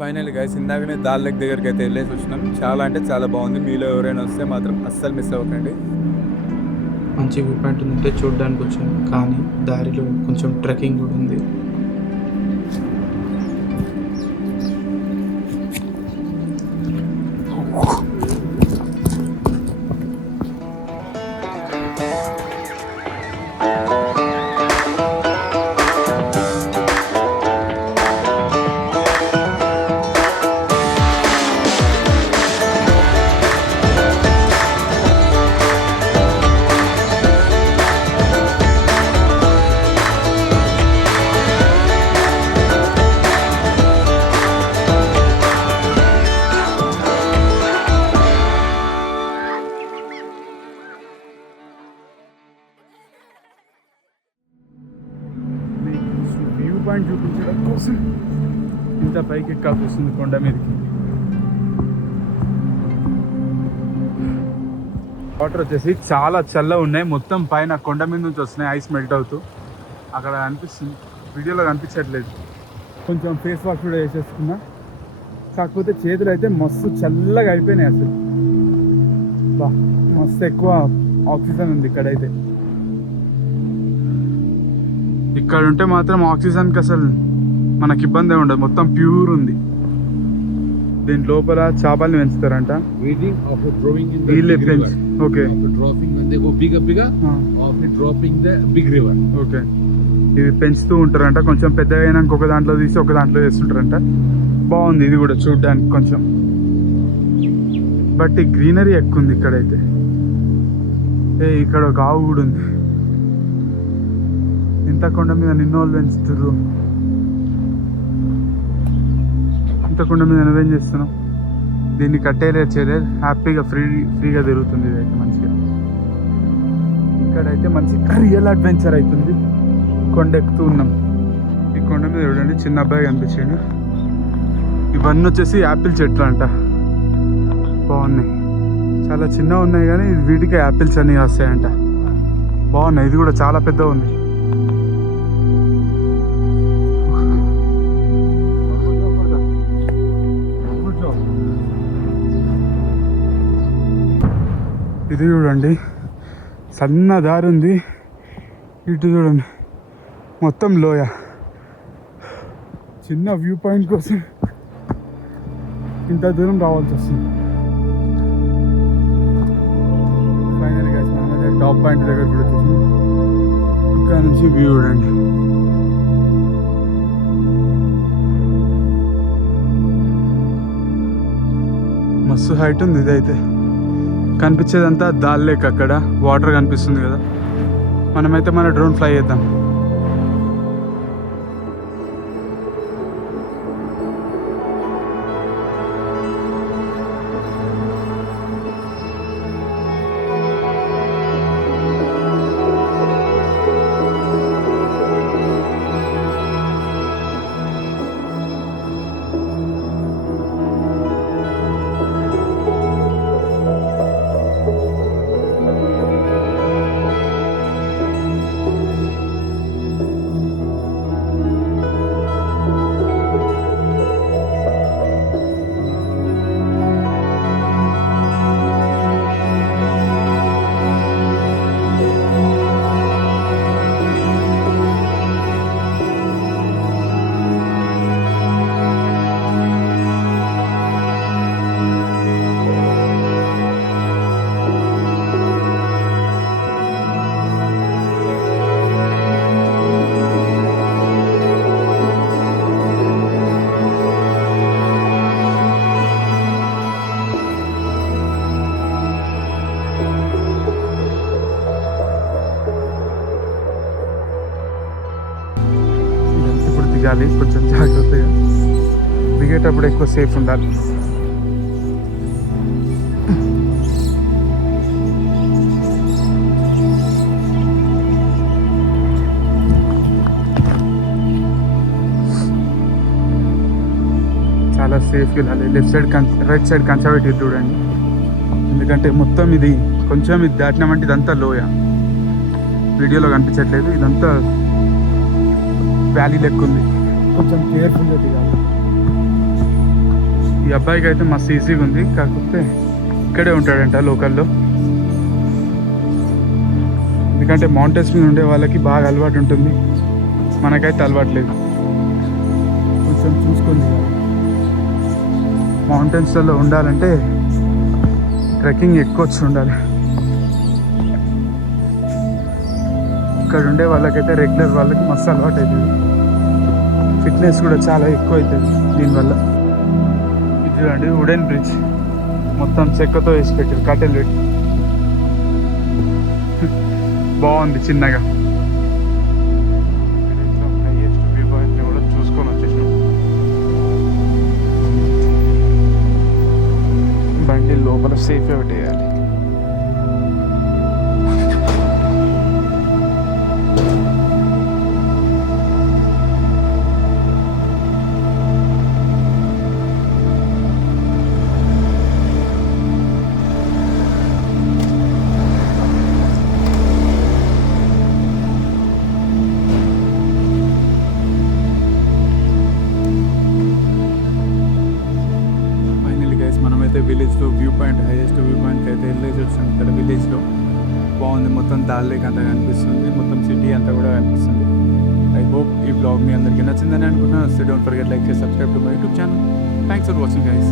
Final guys ఇందాకనే దాల్ లెక్ దగ్గరికి అయితే వెళ్ళేసి వచ్చినాం. చాలా అంటే చాలా బాగుంది. మీలో ఎవరైనా వస్తే మాత్రం అస్సలు మిస్ అవ్వకండి. మంచి వ్యూ పాయింట్ ఉంటే చూడడానికి వచ్చాను, కానీ దారిలో కొంచెం ట్రెక్కింగ్ కూడా ఉంది. వ్యూ పాయింట్ చూపించడం కోసం ఇంత పైకి ఎక్కాల్సి వస్తుంది కొండ మీదకి. వాటర్ వచ్చేసి చాలా చల్లగా ఉన్నాయి. మొత్తం పైన కొండ మీద నుంచి వస్తున్నాయి, ఐస్ మెల్ట్ అవుతూ. అక్కడ అనిపిస్తుంది, వీడియోలో కనిపించట్లేదు. కొంచెం ఫేస్ వాష్ కూడా వేసేసుకున్నా, కాకపోతే చేతులు అయితే మస్తు చల్లగా అయిపోయినాయి. అసలు బా మస్తు ఎక్కువ ఆక్సిజన్ ఉంది ఇక్కడైతే. ఇక్కడ ఉంటే మాత్రం ఆక్సిజన్కి అసలు మనకి ఇబ్బంది ఉండదు, మొత్తం ప్యూర్ ఉంది. దీని లోపల చేపల్ని పెంచుతారంట. Waiting of a drawing in the వీళ్ళే big పెంచు. river. Okay Of a dropping when they go bigger, of it dropping the big river. Okay, ఇవి పెంచుతూ ఉంటారంట. కొంచెం పెద్దగా అయినాక ఒక దాంట్లో తీసి ఒక దాంట్లో చేస్తుంటారంట. బాగుంది ఇది కూడా చూడడానికి కొంచెం, బట్ ఈ గ్రీనరీ ఎక్కువ ఉంది ఇక్కడైతే. ఇక్కడ ఒక ఆవు కూడా ఉంది. ఇంత కొండ మీద నిన్నోళ్ళు పెంచుతుర్రు, ఇంత కొండ మీద నువ్వేం చేస్తున్నావు? దీన్ని కట్టేయలేదు చేయలేదు, హ్యాపీగా ఫ్రీగా తిరుగుతుంది ఇదైతే మంచిగా. ఇక్కడైతే మంచి రియల్ అడ్వెంచర్ అవుతుంది. కొండ ఎక్కుతూ ఉన్నాం. ఈ కొండ మీద చూడండి, చిన్న అబ్బాయి కనిపించాడు. ఇవన్నీ వచ్చేసి యాపిల్ చెట్లు అంట. బాగున్నాయి, చాలా చిన్నగా ఉన్నాయి కానీ వీటికి యాపిల్స్ అన్నీ వస్తాయంట. బాగున్నాయి, ఇది కూడా చాలా పెద్దగా ఉంది. ఇది చూడండి, సన్న దారి ఉంది. ఇటు చూడండి, మొత్తం లోయ. చిన్న వ్యూ పాయింట్ కోసం ఇంత దూరం రావాల్సి వస్తుంది. ఫైనల్గా మనం టాప్ పాయింట్ దగ్గర కూడా చూసాం. ఇక్కడ నుంచి వ్యూ చూడండి. మస్తు హైట్ ఉంది. ఇదైతే కనిపించేదంతా దాల్ లేక్, అక్కడ వాటర్ కనిపిస్తుంది కదా. మనమైతే మన డ్రోన్ ఫ్లై చేద్దాం. దిగాలి కొంచెం జాగ్రత్తగా. దిగేటప్పుడు ఎక్కువ సేఫ్ ఉండాలి. చాలా సేఫ్గా వెళ్ళాలి. Left side right side conservative చూడండి, ఎందుకంటే మొత్తం ఇది కొంచెం ఇది దాటినామంటే ఇదంతా లోయ. వీడియోలో కనిపించట్లేదు, ఇదంతా వ్యాలీ లెక్క ఉంది. కొంచెం కేర్ఫుల్గా దిగాలి. ఈ అబ్బాయికి అయితే మస్తు ఈజీగా ఉంది, కాకపోతే ఇక్కడే ఉంటాడంట లోకల్లో. ఎందుకంటే మౌంటైన్స్ మీద ఉండే వాళ్ళకి బాగా అలవాటు ఉంటుంది, మనకైతే అలవాటు లేదు. కొంచెం చూసుకుంది. మౌంటైన్స్లలో ఉండాలంటే ట్రెక్కింగ్ ఎక్కువ వచ్చి ఉండాలి. ఇక్కడ ఉండే వాళ్ళకైతే రెగ్యులర్ వాళ్ళకి మస్తు అలవాటు అవుతుంది. ఫిట్నెస్ కూడా చాలా ఎక్కువ అవుతుంది దీనివల్ల. ఇది చూడండి వుడెన్ బ్రిడ్జ్, మొత్తం చెక్కతో వేసి పెట్టారు, కట్టెలు పెట్టి. బాగుంది చిన్నగా. హైయెస్ట్ వ్యూ పాయింట్ని కూడా చూసుకొని వచ్చేసాం. బండి లోపల సేఫ్ పెట్టేయాలి. మనమైతే విలేజ్లో వ్యూ పాయింట్, హైయెస్ట్ వ్యూ పాయింట్కి అయితే వెళ్ళేసి వచ్చాం. ఇక్కడ విలేజ్లో బాగుంది, మొత్తం దాల్లేక్ అంతా కనిపిస్తుంది, మొత్తం సిటీ అంతా కూడా కనిపిస్తుంది. ఐ హోప్ ఈ బ్లాగ్ మీ అందరికీ నచ్చిందని అనుకున్నా. సో డోంట్ ఫర్గెట్ లైక్ చేసి subscribe to my YouTube channel. Thanks for watching guys.